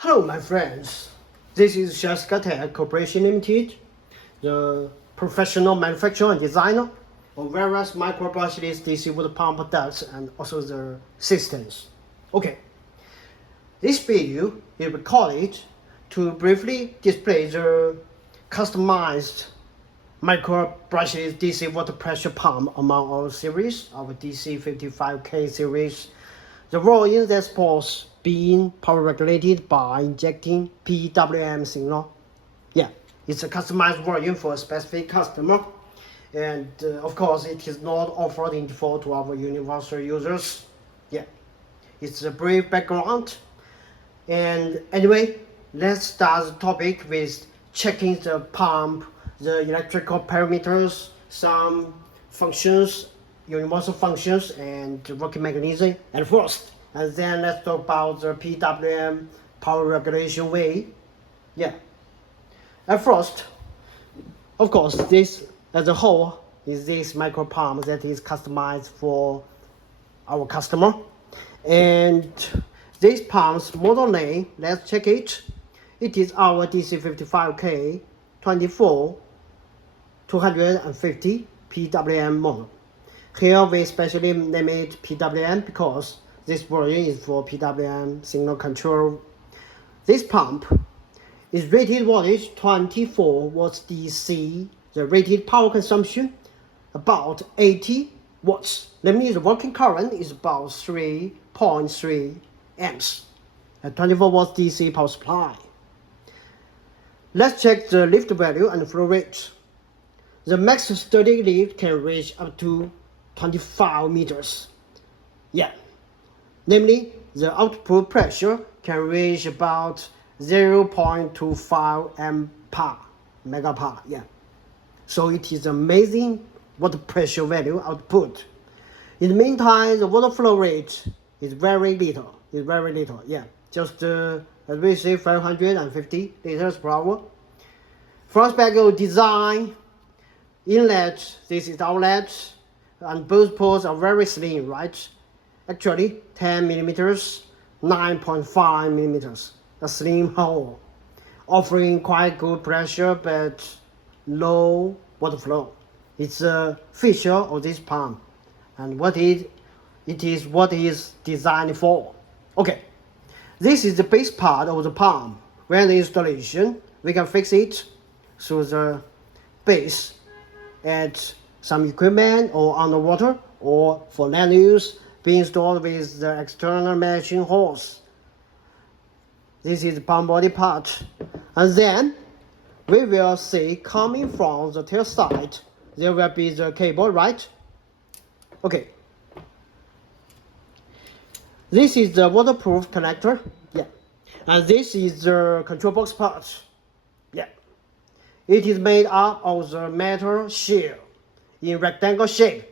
Hello, my friends. This is SHYSKY Corporation Limited, the professional manufacturer and designer of various micro-brushless DC water pump products and also the systems. Okay, this video is recorded to briefly display the customized micro-brushless DC water pressure pump among our series, our DC55K series. The volume response being power regulated by injecting PWM signal. Yeah, it's a customized volume for a specific customer, and of course it is not offered in default to our universal users. Yeah, it's a brief background. And anyway, let's start the topic with checking the pump, the electrical parameters, some functions, universal functions, and working mechanism at first. And then let's talk about the PWM power regulation way. Yeah. At first, of course, this as a whole is this micro pump that is customized for our customer. And this pump's model name, let's check it. It is our DC55K-24250 PWM model. Here we specially name it PWM because this version is for PWM signal control. This pump is rated voltage 24 watts DC. The rated power consumption about 80 watts. That means the working current is about 3.3 amps. At 24 watts DC power supply. Let's check the lift value and flow rate. The max static lift can reach up to 25 meters. Yeah. Namely, the output pressure can reach about 0.25 megapar. Yeah. So it is amazing water pressure value output. In the meantime, the water flow rate is very little. Yeah. Just as we say, 550 liters per hour. Front back design, inlet, this is outlet, and both ports are very slim, right? Actually, 10 millimeters, 9.5 millimeters, a slim hole, offering quite good pressure but low water flow. It's a feature of this pump, and what it is designed for. Okay, this is the base part of the pump. When the installation, we can fix it through the base at some equipment or underwater, or for land use, be installed with the external matching hose. This is the pump body part. And then we will see coming from the tail side, there will be the cable, right? Okay. This is the waterproof connector. Yeah. And this is the control box part. Yeah. It is made up of the metal shell in rectangle shape.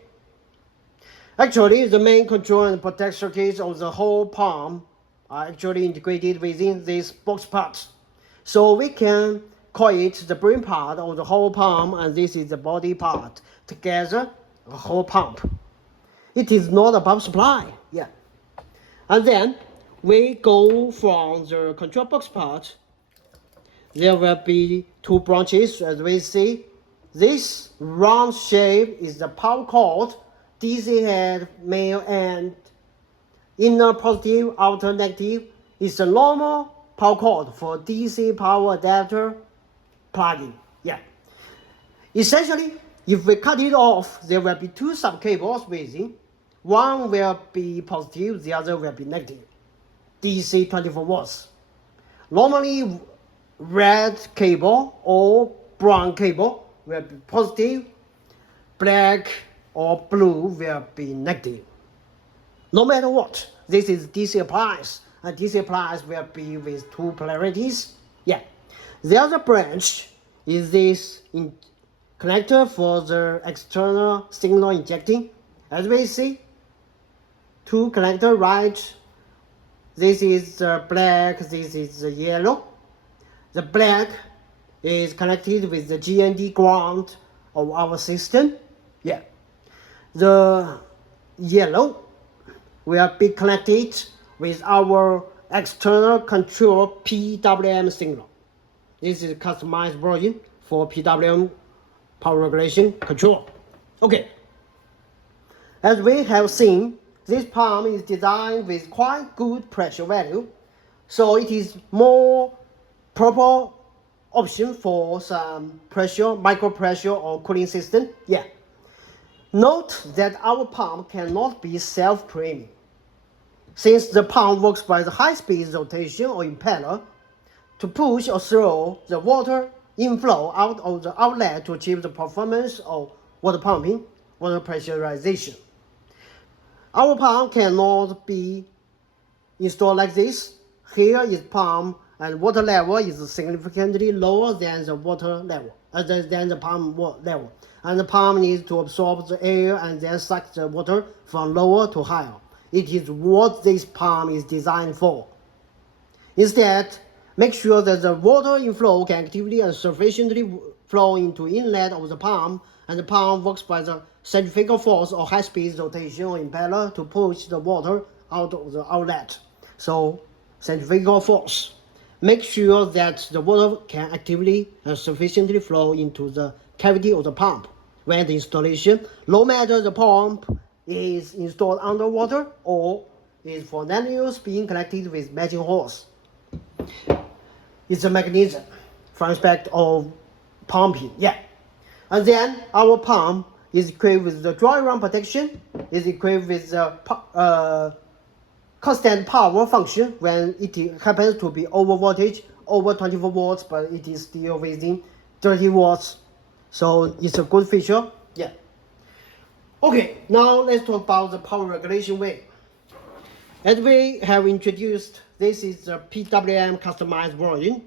Actually, the main control and protect circuits of the whole pump are actually integrated within this box part. So we can call it the brain part of the whole pump, and this is the body part. Together, the whole pump. It is not a pump supply. Yeah. And then we go from the control box part. There will be two branches, as we see. This round shape is the power cord. DC head, male end, inner positive, outer negative is the normal power cord for DC power adapter plug-in. Yeah. Essentially, if we cut it off, there will be two sub-cables within. One will be positive, the other will be negative. DC 24 volts. Normally, red cable or brown cable will be positive, black or blue will be negative. No matter what, this is DC appliance, and DC appliance will be with two polarities. Yeah. The other branch is this connector for the external signal injecting. As we see, two connector, right? This is the black, this is the yellow. The black is connected with the GND ground of our system. Yeah. The yellow will be connected with our external control PWM signal. This is a customized version for PWM power regulation control. Okay. As we have seen, this pump is designed with quite good pressure value, so it is more proper option for some pressure, micro pressure or cooling system. Yeah. Note that our pump cannot be self-cleaning. Since the pump works by the high-speed rotation or impeller to push or throw the water inflow out of the outlet to achieve the performance of water pumping, water pressurization. Our pump cannot be installed like this. Here is pump and water level is significantly lower than the water level, than the pump level. And the pump needs to absorb the air and then suck the water from lower to higher. It is what this pump is designed for. Instead, make sure that the water inflow can actively and sufficiently flow into inlet of the pump, and the pump works by the centrifugal force or high-speed rotation or impeller to push the water out of the outlet. So, centrifugal force. Make sure that the water can actively and sufficiently flow into the cavity of the pump when the installation, no matter the pump is installed underwater or is for non-use being connected with matching hose. It's a mechanism from aspect of pumping, yeah. And then our pump is equipped with the dry run protection, is equipped with the constant power function when it happens to be over voltage, over 24 volts, but it is still within 30 watts. So it's a good feature, yeah. Okay, now let's talk about the power regulation way. As we have introduced, this is the PWM customized version.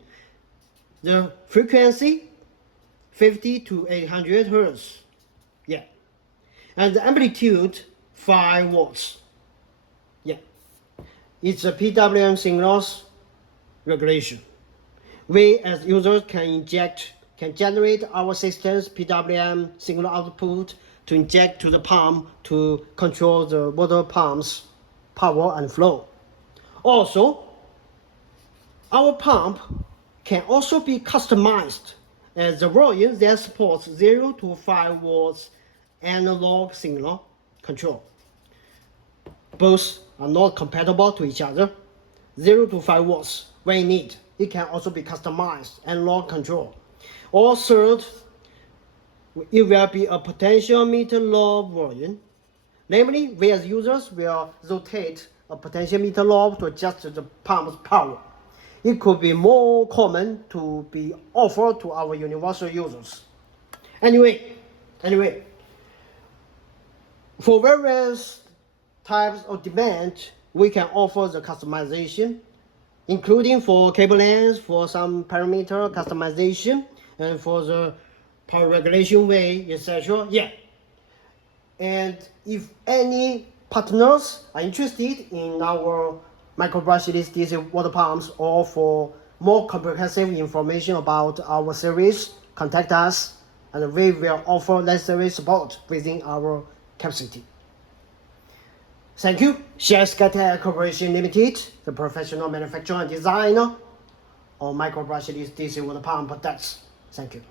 The frequency 50 to 800 Hertz, yeah. And the amplitude 5 watts, yeah. It's a PWM signals regulation. We as users can generate our system's PWM signal output to inject to the pump to control the water pump's power and flow. Also, our pump can also be customized as the version that supports 0 to 5 watts analog signal control. Both are not compatible to each other. 0 to 5 watts when needed. It can also be customized analog control. Or third, it will be a potential meter knob version. Namely, we as users will rotate a potential meter knob to adjust the pump's power. It could be more common to be offered to our universal users. Anyway, for various types of demand, we can offer the customization, including for cable length, for some parameter customization, and for the power regulation way, etc. Yeah. And if any partners are interested in our micro brushless DC water pumps or for more comprehensive information about our series, contact us and we will offer necessary support within our capacity. Thank you. SHYSKY Corporation Limited, the professional manufacturer and designer of micro brushless DC water pump products. Thank you.